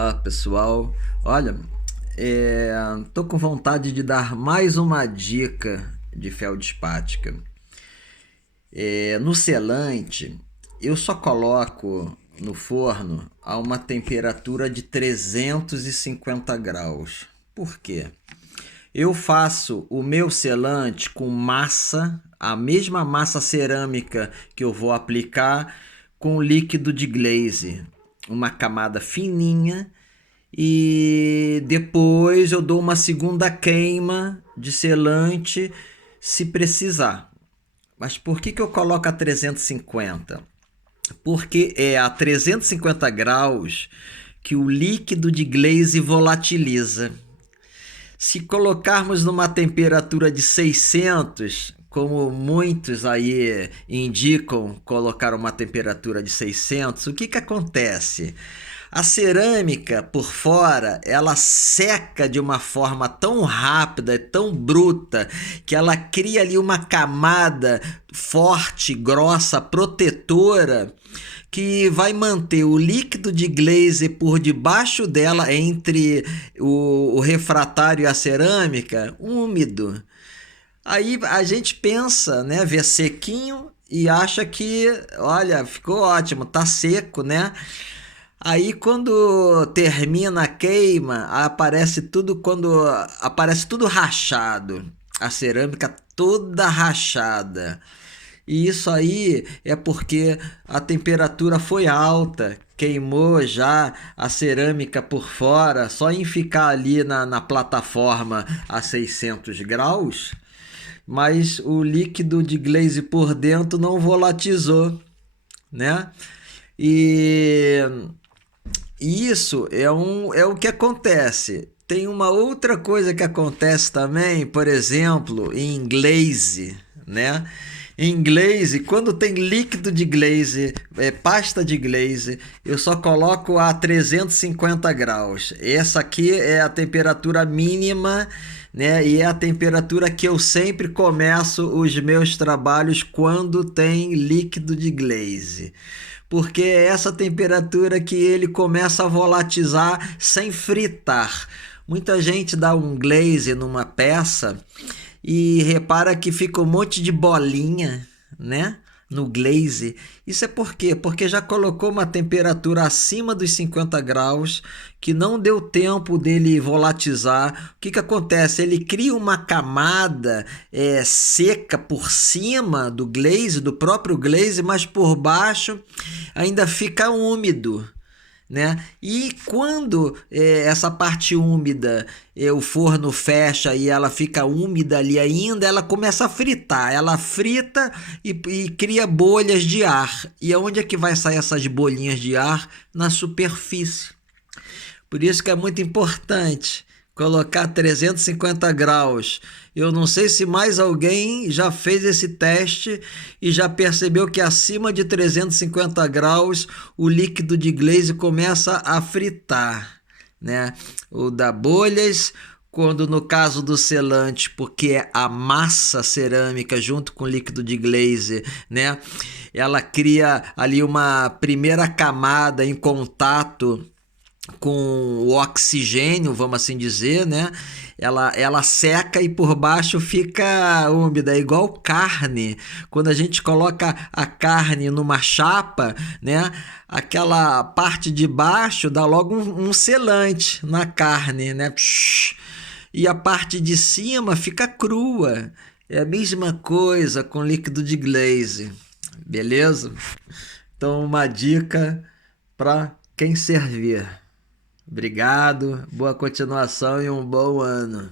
Olá, pessoal. Olha, tô com vontade de dar mais uma dica de feldspática. No selante, eu só coloco no forno a uma temperatura de 350 graus. Por quê? Eu faço o meu selante com massa, a mesma massa cerâmica que eu vou aplicar com líquido de glaze, uma camada fininha, e depois eu dou uma segunda queima de selante se precisar. Mas por que eu coloco a 350? Porque é a 350 graus que o líquido de glaze volatiliza. Se colocarmos numa temperatura de 600, como muitos aí indicam colocar uma temperatura de 600, o que acontece? A cerâmica por fora, ela seca de uma forma tão rápida, tão bruta, que ela cria ali uma camada forte, grossa, protetora, que vai manter o líquido de glaze por debaixo dela, entre o refratário e a cerâmica, úmido. Aí a gente pensa, né, vê sequinho e acha que, olha, ficou ótimo, tá seco, né? Aí quando termina a queima, aparece tudo rachado, a cerâmica toda rachada. E isso aí é porque a temperatura foi alta, queimou já a cerâmica por fora, só em ficar ali na plataforma a 600 graus, mas o líquido de glaze por dentro não volatilizou, né? E isso é o que acontece. Tem uma outra coisa que acontece também, por exemplo, em glaze, né? Em glaze, quando tem líquido de glaze, pasta de glaze, eu só coloco a 350 graus. Essa aqui é a temperatura mínima, né? E é a temperatura que eu sempre começo os meus trabalhos quando tem líquido de glaze, porque é essa temperatura que ele começa a volatilizar sem fritar. Muita gente dá um glaze numa peça e repara que fica um monte de bolinha, né? No glaze. Isso é por quê? Porque já colocou uma temperatura acima dos 50 graus, que não deu tempo dele volatilizar. O que acontece? Ele cria uma camada seca por cima do glaze, do próprio glaze, mas por baixo ainda fica úmido, né? E quando essa parte úmida, o forno fecha e ela fica úmida ali ainda, ela começa a fritar. Ela frita e cria bolhas de ar. E aonde é que vai sair essas bolinhas de ar? Na superfície. Por isso que é muito importante colocar 350 graus. Eu não sei se mais alguém já fez esse teste e já percebeu que acima de 350 graus o líquido de glaze começa a fritar, né? O dá bolhas, quando no caso do selante, porque é a massa cerâmica junto com o líquido de glaze, né? Ela cria ali uma primeira camada em contato com o oxigênio, vamos assim dizer, né? Ela seca e por baixo fica úmida, é igual carne. Quando a gente coloca a carne numa chapa, né? Aquela parte de baixo dá logo um selante na carne, né? E a parte de cima fica crua. É a mesma coisa com líquido de glaze, beleza? Então, uma dica para quem servir. Obrigado, boa continuação e um bom ano.